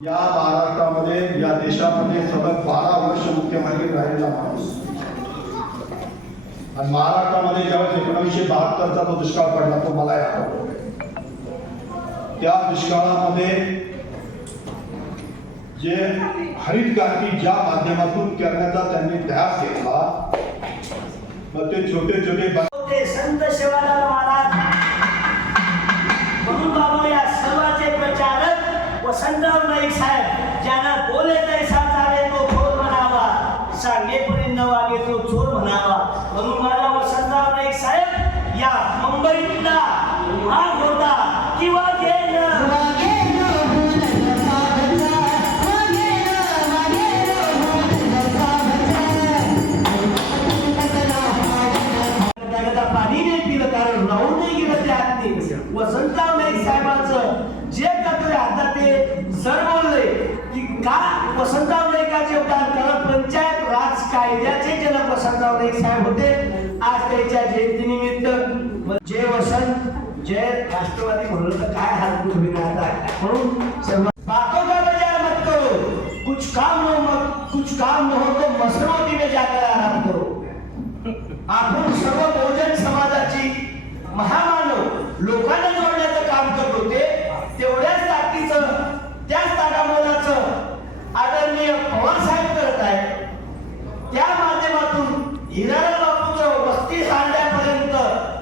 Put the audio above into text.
या महाराष्ट्रामध्ये या देशामध्ये सलग 12 वर्ष मुख्यमंत्री राहिलेला माणूस आणि महाराष्ट्रामध्ये ज्यावेळेस 1972चा जो दुष्काळ पडला तो मला आठवतो. त्या दुष्काळामध्ये जे हरित क्रांती ज्या माध्यमातून करण्याचा त्यांनी ध्यास घेतला, मग ते छोटे छोटे संत शिवालाल महाराज म्हणून बाबा या सर्वाचे प्रचारक वसंतराव नाईक साहेब ज्यांना बोले तैसा चाले तो चोर म्हणावा, सांगेपरी न वागे तो चोर म्हणावा. म्हणून माझा वसंतराव नाईक साहेब या मुंबईतला भाग होता किंवा पाणी नाही पिलं कारण राहून नाही गेलं त्या हातनी. वसंतराव नाईक साहेबांचं जे तत्व आता ते सर बोलले की का वसंतराव नाईकाचे योगदान, कारण पंचायत राज कायद्याचे जनक वसंतराव नाईक साहेब होते. आज त्याच्या जयंतीनिमित्त जय वसंत जय राष्ट्रवादी म्हणून तर काय हात तुम्ही राहता म्हणून सर्व बातों का बाजार मत करो, कुछ काम न हो तो मसनवती में जाकर आराम करो. आपण सर्व बहुजन समाजाची महा